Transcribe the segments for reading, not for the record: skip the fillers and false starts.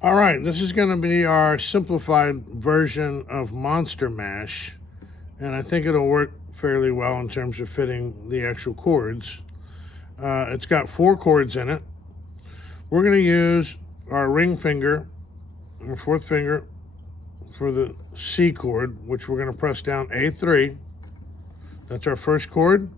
All right, this is going to be our simplified version of Monster Mash, and I think it'll work fairly well in terms of fitting the actual chords. It's got 4 chords in it. We're going to use our ring finger, our 4th finger, for the C chord, which we're going to press down A3. That's our first chord.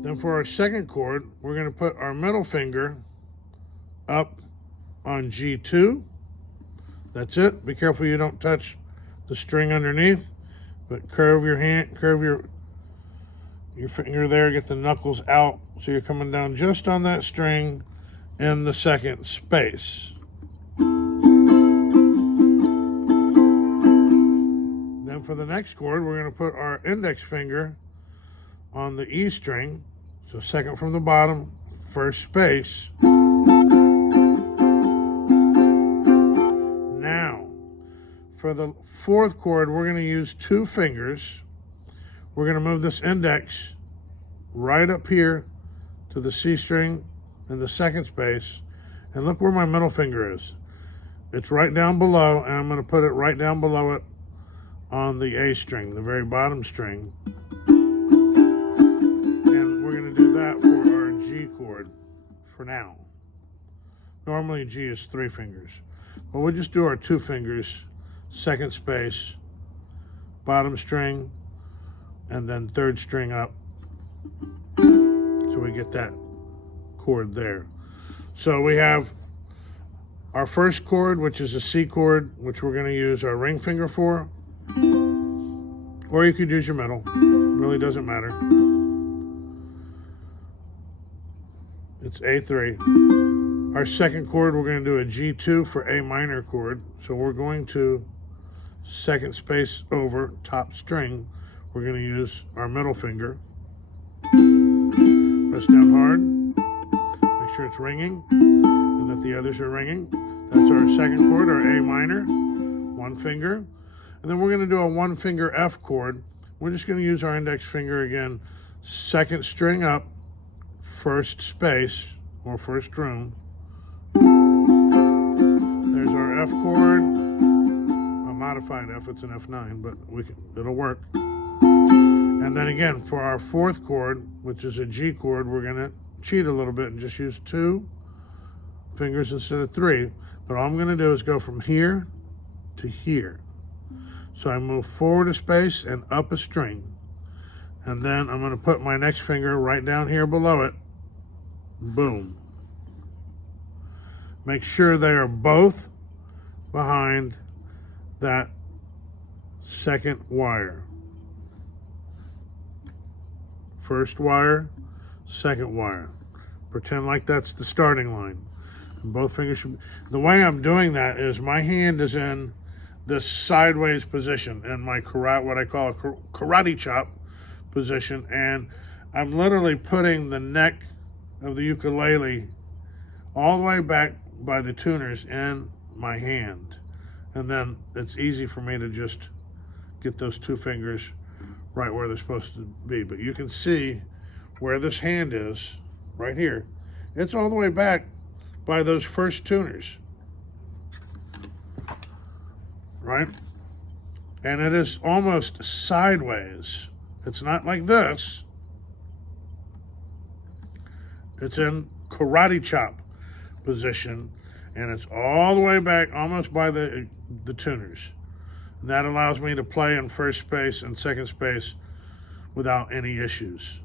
Then for our second chord, we're going to put our middle finger up on G2. That's it. Be careful you don't touch the string underneath, but curve your hand, curve your finger there, get the knuckles out so you're coming down just on that string in the second space. Then for the next chord, we're going to put our index finger on the E string, so second from the bottom, first space. Now, for the 4th chord, we're going to use 2 fingers. We're going to move this index right up here to the C string in the second space. And look where my middle finger is. It's right down below, and I'm going to put it right down below it on the A string, the very bottom string. And we're going to do that for our G chord for now. Normally G is 3 fingers, but we'll just do our 2 fingers, second space, bottom string, and then 3rd string up, so we get that chord there. So we have our first chord, which is a C chord, which we're going to use our ring finger for, or you could use your middle, it really doesn't matter. It's A3. Our second chord, we're going to do a G2 for A minor chord, so we're going to second space over top string. We're going to use our middle finger. Press down hard. Make sure it's ringing and that the others are ringing. That's our second chord, our A minor, 1 finger. And then we're going to do a 1 finger F chord. We're just going to use our index finger again, second string up, first space or first room. There's our F chord, a modified F, it's an F9, but it'll work. And then again, for our 4th chord, which is a G chord, we're going to cheat a little bit and just use 2 fingers instead of 3. But all I'm going to do is go from here to here. So I move forward a space and up a string. And then I'm going to put my next finger right down here below it. Boom. Make sure they are both behind that second wire. First wire, second wire. Pretend like that's the starting line. And both fingers should be. The way I'm doing that is my hand is in this sideways position in my what I call a karate chop position, and I'm literally putting the neck of the ukulele all the way back by the tuners in my hand. And then it's easy for me to just get those 2 fingers right where they're supposed to be. But you can see where this hand is, right here. It's all the way back by those first tuners, right? And it is almost sideways. It's not like this. It's in karate chop position, and it's all the way back almost by the tuners. And that allows me to play in first space and second space without any issues.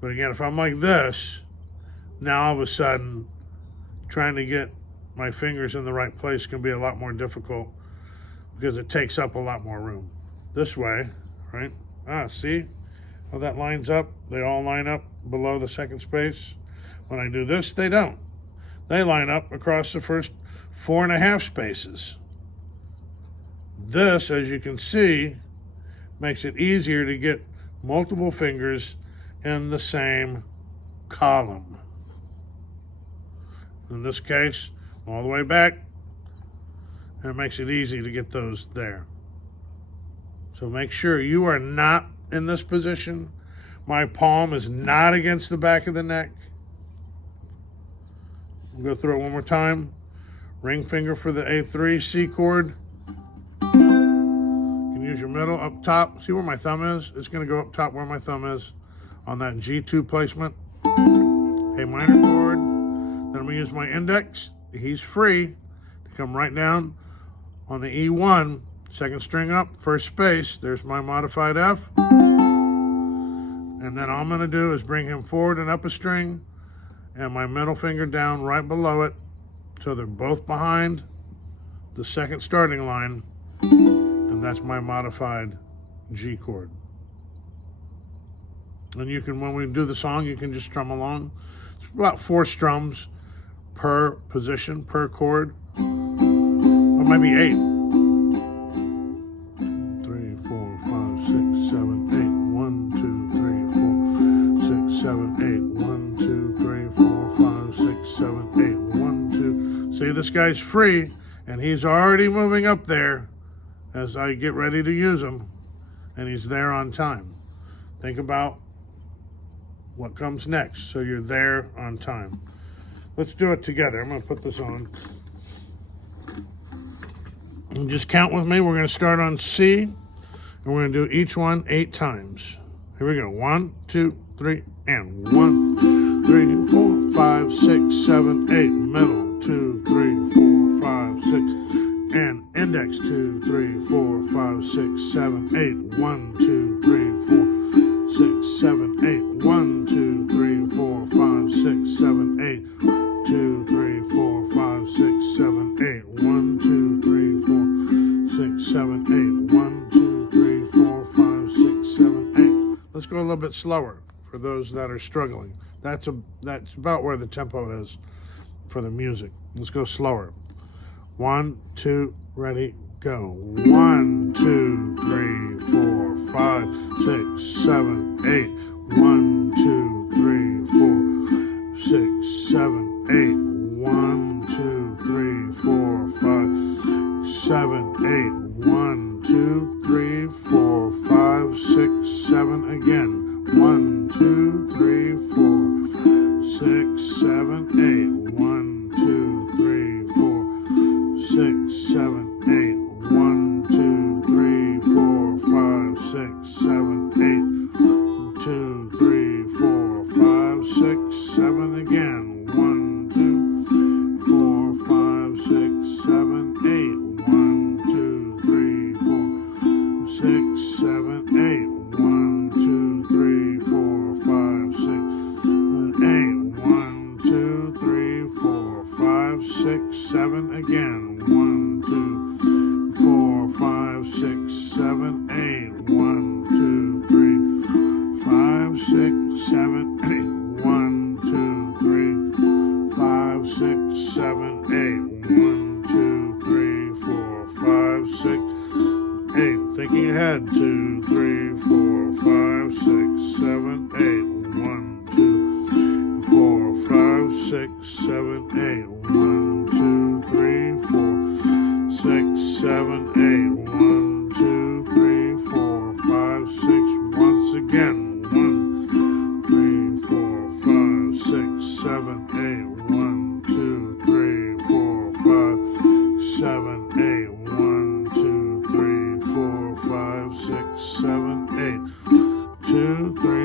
But again, if I'm like this, now all of a sudden trying to get my fingers in the right place can be a lot more difficult because it takes up a lot more room. This way, right? See how that lines up? They all line up below the second space. When I do this, they don't. They line up across the first 4.5 spaces. This, as you can see, makes it easier to get multiple fingers in the same column. In this case, all the way back, and it makes it easy to get those there. So make sure you are not in this position My palm is not against the back of the neck. We'll go through it one more time. Ring finger for the A3, C chord. You can use your middle up top. See where my thumb is? It's going to go up top where my thumb is on that G2 placement. A minor chord. Then I'm going to use my index. He's free to come right down on the E1, second string up, first space. There's my modified F. And then all I'm going to do is bring him forward and up a string and my middle finger down right below it so they're both behind the second starting line, and that's my modified G chord. And you can, when we do the song, you can just strum along. It's about 4 strums per position, per chord, or maybe 8. 3, 4, 5, 6, 7, 8. 1, 2, 3, 4, 6, 7, 8. 1, 2, 3, 4, 5, 6, 7, 8. 1, 2. See, this guy's free, and he's already moving up there as I get ready to use him, and he's there on time. Think about what comes next, so you're there on time. Let's do it together. I'm going to put this on. And just count with me. We're going to start on C, and we're going to do each one 8 times. Here we go. 1, 2, 3, and 1, 2, 3, 4, 5, 6, 7, 8. Middle, 2, 3, 4, 5, 6. And index, 2, 3, 4, 5, 6, 7, 8. 1, 2, 3, 4, 6, 7, 8. 1, 2, 3, 4, 5, 6, 7, 8. 2, 3, 4, 5, 6, 7, 8. 1, 2, 3, 4, 6, 7, 8. 1, 2, 3, 4, 5, 6, 7, 8. Let's go a little bit slower for those that are struggling. That's about where the tempo is for the music. Let's go slower. 1, 2, ready, go. 1, 2, 3, 4, 5, 6, 7, 8. 1, 2, 3, 4, 6, 7, 8. 1, 2, 3, 4, 5, 7, 8. 1, 2, 3, 4, 5, 6, 7 again. 1, 2, 3, 4, 6, 7, 8. 1, 2, 3, 4, 6, 7, 8. 1, 2, 3, 4, 5, 6, 7, 8. 2, 3, 4, 5, 6, 7 again. 1, 2, 4, 5, 6, 7, 8. 1, 2, 3, 4, 6, 7, 8. 1, 2, 3, 4, 5, 6, 7, 8. 1, 2, 3, 4, 5, 6, 7 again. 1, 2, 4, 5, 6, 7, 8. 1, 2, 3, 5, 6, 7, 8. 1, 2, 3, 5, 6, 7, 8. 1, 2, 3, 4, 5, 6, 8. Thinking ahead. 2, 3, 4, 5, 6, 7, 8. 1, 2, 4, 5, 6, 7, 8. 1, 2, 3, 4, 6, 7, 8. 1, 2, 3, 4, 5, 6. Once again. 1, 3, 4, 5, 6, 7, 8. 1, 2, 3, 4, 5, 7, 8. 1, 2, 3, 4, 5, 6, 7, 8. 2, 3.